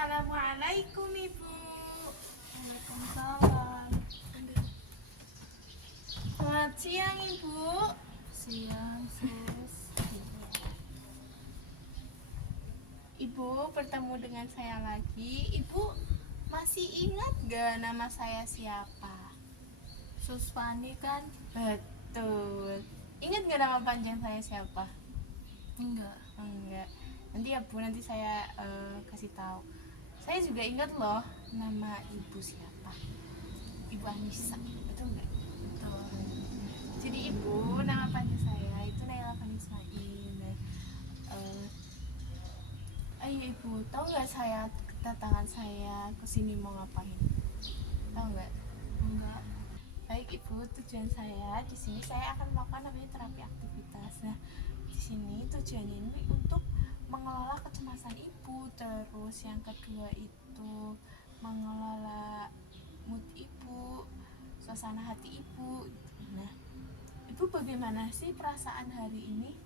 Assalamualaikum Ibu. Waalaikumsalam. Selamat siang Ibu. Siang, sis. Ibu bertemu dengan saya lagi. Ibu masih ingat gak nama saya siapa? Susfani kan? Betul. Ingat gak nama panjang saya siapa? Enggak. Enggak. Nanti ya Bu, nanti saya kasih tahu. Saya juga ingat loh nama Ibu siapa. Ibu Anissa. Betul nggak? Betul. Jadi Ibu, nama panjang saya itu Naila Fani Ismail. Nah, ayo Ibu, tahu nggak saya kedatangan saya ke sini mau ngapain? Tahu nggak? Enggak. Baik Ibu, tujuan saya di sini saya akan melakukan namanya terapi aktivitas. Nah, di sini tujuannya ini untuk mengelola kecemasan Ibu, terus yang kedua itu mengelola mood Ibu, suasana hati Ibu. Nah, Ibu bagaimana sih perasaan hari ini?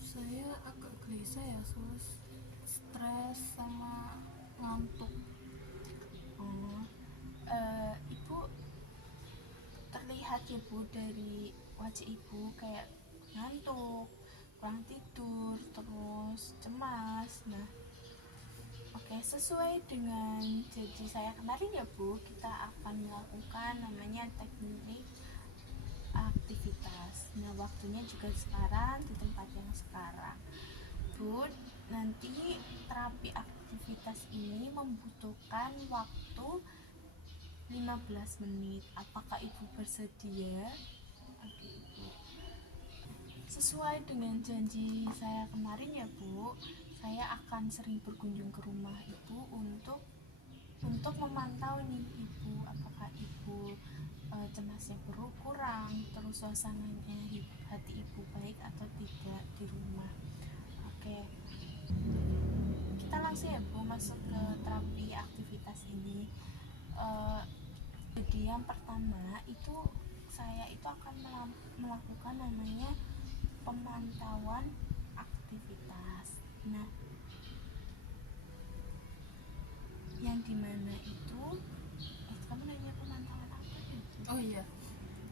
Saya agak gelisah ya, sus. Stres sama ngantuk. Oh, Ibu terlihat ya Bu dari wajah Ibu kayak ngantuk, kurang tidur, terus cemas. Nah, oke, sesuai dengan janji saya kemarin ya Bu, kita akan melakukan namanya teknik aktivitas. Nah, waktunya juga sekarang di tempat yang sekarang. Bu, nanti terapi aktivitas ini membutuhkan waktu 15 menit. Apakah Ibu bersedia? Oke, Ibu. Sesuai dengan janji saya kemarin ya Bu, saya akan sering berkunjung ke rumah Ibu untuk memantau nih Ibu, apakah Ibu cemasnya berkurang, terus suasananya hati Ibu baik atau tidak di rumah. Oke, kita langsung ya Bu masuk ke terapi aktivitas ini. Jadi yang pertama itu saya itu akan melakukan namanya pemantauan aktivitas. Nah, yang dimana itu kamu nanya pemantauan apa itu? Oh iya.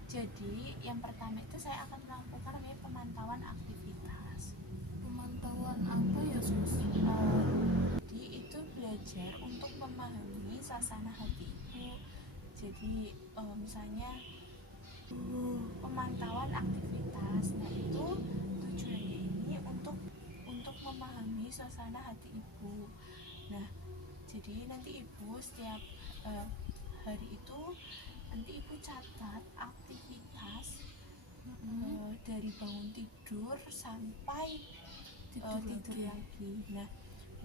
Jadi yang pertama itu saya akan melakukan namanya pemantauan aktivitas. Pemantauan apa ya, sus? Jadi itu belajar untuk memahami suasana hati Ibu. Jadi misalnya pemantauan aktivitas. Nah, itu tujuannya ini untuk memahami suasana hati Ibu. Nah, jadi nanti Ibu setiap hari itu nanti Ibu catat aktivitas dari bangun tidur sampai tidur lagi. Nah,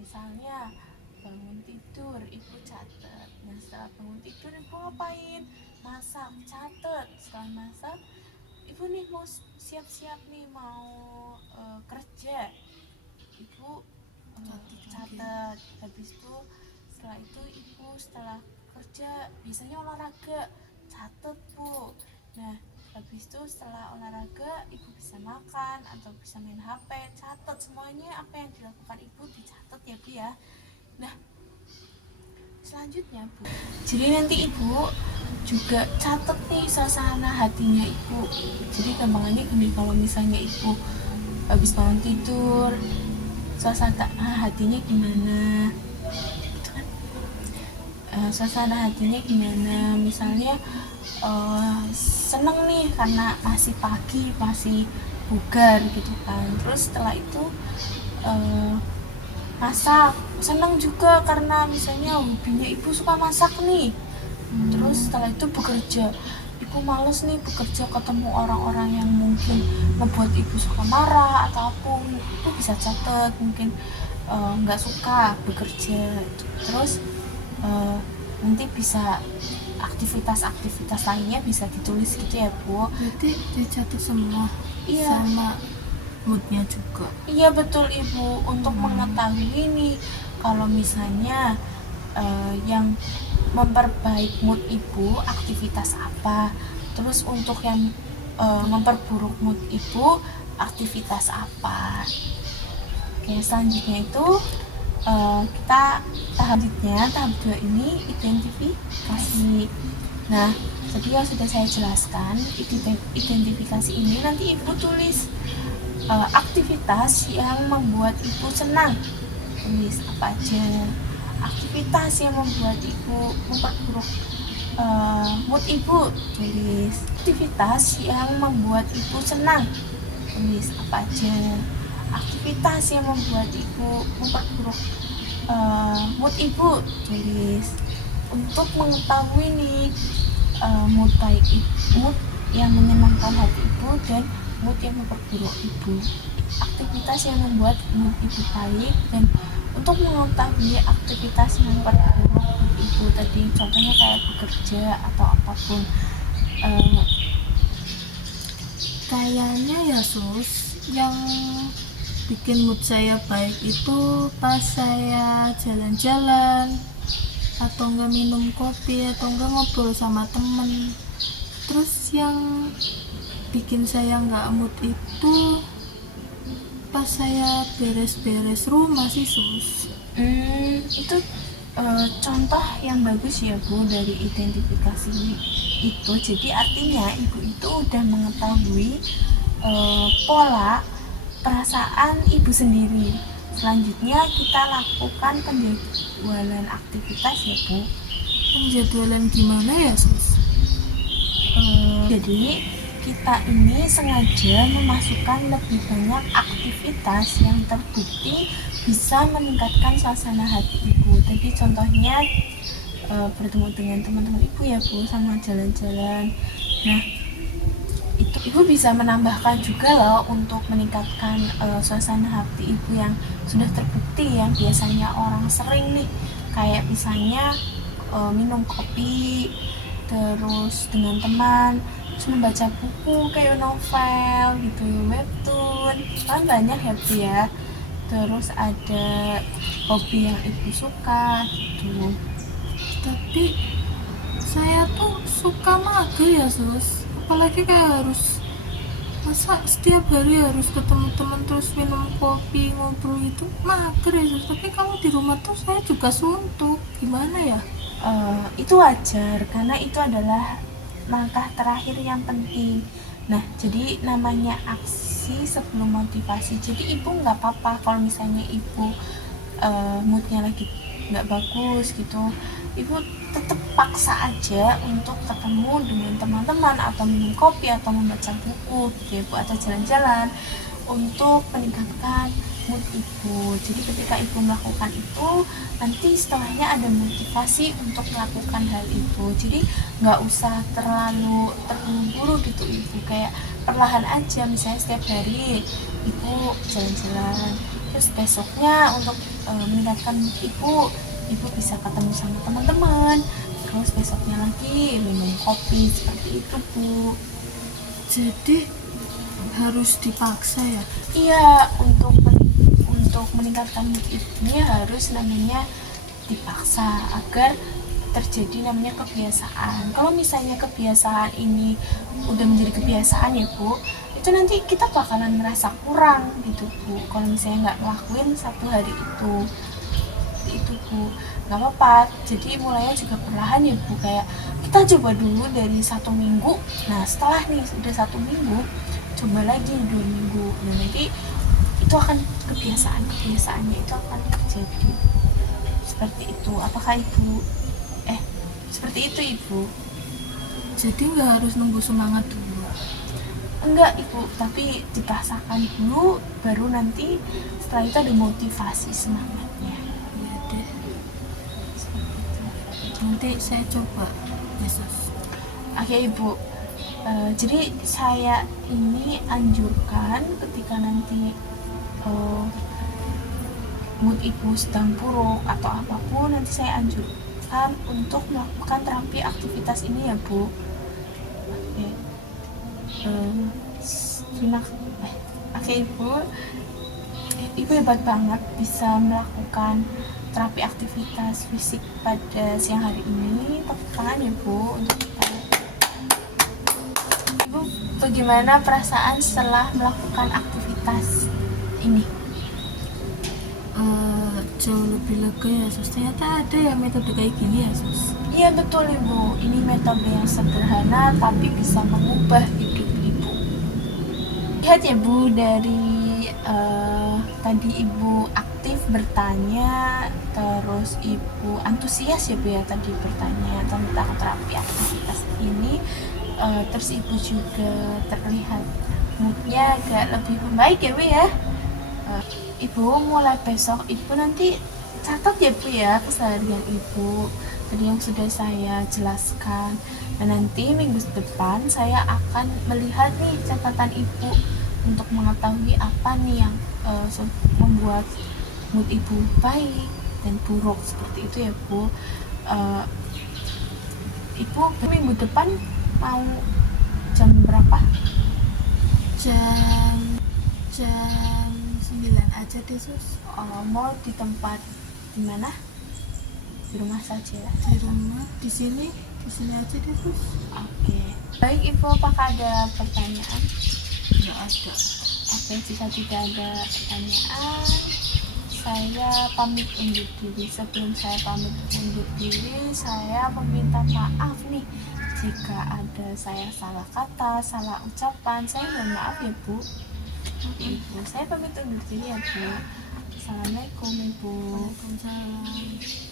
misalnya bangun tidur Ibu catat. Nah, setelah bangun tidur Ibu ngapain? Masak, catat. Setelah masak Ibu nih mau siap-siap nih mau kerja, Ibu catat. Habis itu setelah itu Ibu setelah kerja biasanya olahraga, catat Bu. Nah, habis itu setelah olahraga Ibu bisa makan atau bisa main HP, catat semuanya apa yang dilakukan Ibu dicatat ya Bu ya. Nah, selanjutnya Bu, jadi nanti Ibu juga catat nih suasana hatinya Ibu. Jadi gampangannya gini, kalau misalnya Ibu habis bangun tidur, suasana hatinya gimana gitu kan? Suasana hatinya gimana, misalnya seneng nih karena masih pagi, masih bugar gitu kan. Terus setelah itu masak, seneng juga karena misalnya hobinya Ibu suka masak nih. Terus setelah itu bekerja, Ibu males nih bekerja, ketemu orang-orang yang mungkin membuat Ibu suka marah ataupun Ibu bisa catat mungkin nggak suka bekerja. Terus nanti bisa aktivitas-aktivitas lainnya bisa ditulis gitu ya Bu. Berarti dicatat semua. Iya. Sama moodnya juga. Iya betul Ibu, untuk mengetahui nih kalau misalnya yang memperbaik mood Ibu aktivitas apa, terus untuk yang memperburuk mood Ibu aktivitas apa. Oke, selanjutnya itu kita tahap 2 ini identifikasi. Nah, jadi yang sudah saya jelaskan, identifikasi ini nanti ibu tulis aktivitas yang membuat ibu senang, tulis apa aja. Aktivitas yang membuat ibu memperburuk mood ibu, tulis. Aktivitas yang membuat ibu senang, tulis apa aja. Aktivitas yang membuat ibu memperburuk mood ibu, tulis. Untuk mengetahui nih mood yang menyenangkan hati ibu dan mood yang memperburuk ibu, aktivitas yang membuat mood ibu baik, dan untuk mengetahui aktivitas yang memperburuk mood ibu tadi, contohnya kayak bekerja atau apapun. Kayaknya ya sus, yang bikin mood saya baik itu pas saya jalan-jalan, atau enggak minum kopi, atau enggak ngobrol sama temen. Terus yang bikin saya enggak mood itu pas saya beres-beres rumah sih sus. Itu contoh yang bagus ya Bu dari identifikasi itu. Jadi artinya ibu itu udah mengetahui pola perasaan ibu sendiri. Selanjutnya kita lakukan penjadwalan aktivitas ya Bu. Penjadwalan gimana ya sus? Jadi kita ini sengaja memasukkan lebih banyak aktivitas yang terbukti bisa meningkatkan suasana hati ibu. Tadi contohnya bertemu dengan teman-teman ibu ya Bu, sama jalan-jalan. Nah, itu ibu bisa menambahkan juga loh untuk meningkatkan suasana hati ibu yang sudah terbukti, yang biasanya orang sering nih, kayak misalnya minum kopi terus dengan teman, terus membaca buku kayak novel gitu, webtoon, kan banyak ya Bu ya. Terus ada hobi yang ibu suka gitu. Tapi saya tuh suka mager ya sus, apalagi kayak harus, masa setiap hari harus ketemu teman terus minum kopi ngobrol, itu mager ya sus. Tapi kalau di rumah tuh saya juga suntuk, gimana ya? Itu wajar karena itu adalah langkah terakhir yang penting. Nah, jadi namanya aksi sebelum motivasi. Jadi ibu nggak apa-apa kalau misalnya ibu moodnya lagi nggak bagus gitu, ibu tetap paksa aja untuk ketemu dengan teman-teman atau minum kopi atau membaca buku gitu ya Bu, atau jalan-jalan untuk meningkatkan mood ibu. Jadi ketika ibu melakukan itu, nanti setelahnya ada motivasi untuk melakukan hal itu. Jadi nggak usah terlalu terburu-buru gitu ibu, kayak perlahan aja. Misalnya setiap hari ibu jalan-jalan, terus besoknya untuk meningkatkan mood ibu bisa ketemu sama teman-teman, terus besoknya lagi minum kopi, seperti itu Bu. Jadi harus dipaksa ya? Iya, untuk meningkatkan mood ini harus namanya dipaksa agar terjadi namanya kebiasaan. Kalau misalnya kebiasaan ini udah menjadi kebiasaan ya Bu, itu nanti kita bakalan ngerasa kurang gitu Bu kalau misalnya nggak ngelakuin satu hari itu. Itu Bu, nggak apa-apa. Jadi mulainya juga perlahan ya Bu, kayak kita coba dulu dari 1 minggu. Nah setelah nih udah 1 minggu, coba lagi 2 minggu, dan nanti itu akan kebiasaannya itu akan terjadi seperti itu. Apakah ibu seperti itu ibu? Jadi nggak harus nunggu semangat dulu? Enggak ibu, tapi dipaksakan dulu, baru nanti setelah itu ada motivasi semangatnya. Ya deh, Seperti itu. nanti saya coba Yesus. Oke ibu, jadi saya ini anjurkan ketika nanti mood ibu sedang buruk atau apapun, nanti saya anjurkan untuk melakukan terapi aktivitas ini ya Bu. Oke. Oke ibu hebat banget bisa melakukan terapi aktivitas fisik pada siang hari ini. Tepuk tangan ya Bu untuk kita. Ibu, bagaimana perasaan setelah melakukan aktivitas ini? jauh lebih lega ya sus. Ternyata ada ya metode kayak gini ya sus. Iya betul ibu, ini metode yang sederhana tapi bisa mengubah hidup ibu. Lihat ya bu, dari tadi ibu aktif bertanya, terus ibu antusias ya bu ya tadi bertanya tentang terapi aktivitas ini, terus ibu juga terlihat moodnya agak lebih membaik ya bu ya. Ibu mulai besok ibu nanti catat ya bu ya keseharian ibu tadi yang sudah saya jelaskan, dan nanti minggu depan saya akan melihat nih catatan ibu untuk mengetahui apa nih yang membuat mood ibu baik dan buruk seperti itu ya bu. Ibu minggu depan mau jam berapa? Jam 9 aja deh sus. Mau di tempat di mana? Di rumah saja ya? Di rumah, di sini aja deh sus. Oke. Baik ibu, apakah ada pertanyaan? Nggak ada. Oke, jika tidak ada pertanyaan, saya pamit undur diri. Sebelum saya pamit undur diri, saya meminta maaf nih jika ada saya salah kata, salah ucapan. Saya mohon maaf ya bu. Ibu, saya pamit undur diri ya bu. Assalamualaikum ibu. Waalaikumsalam.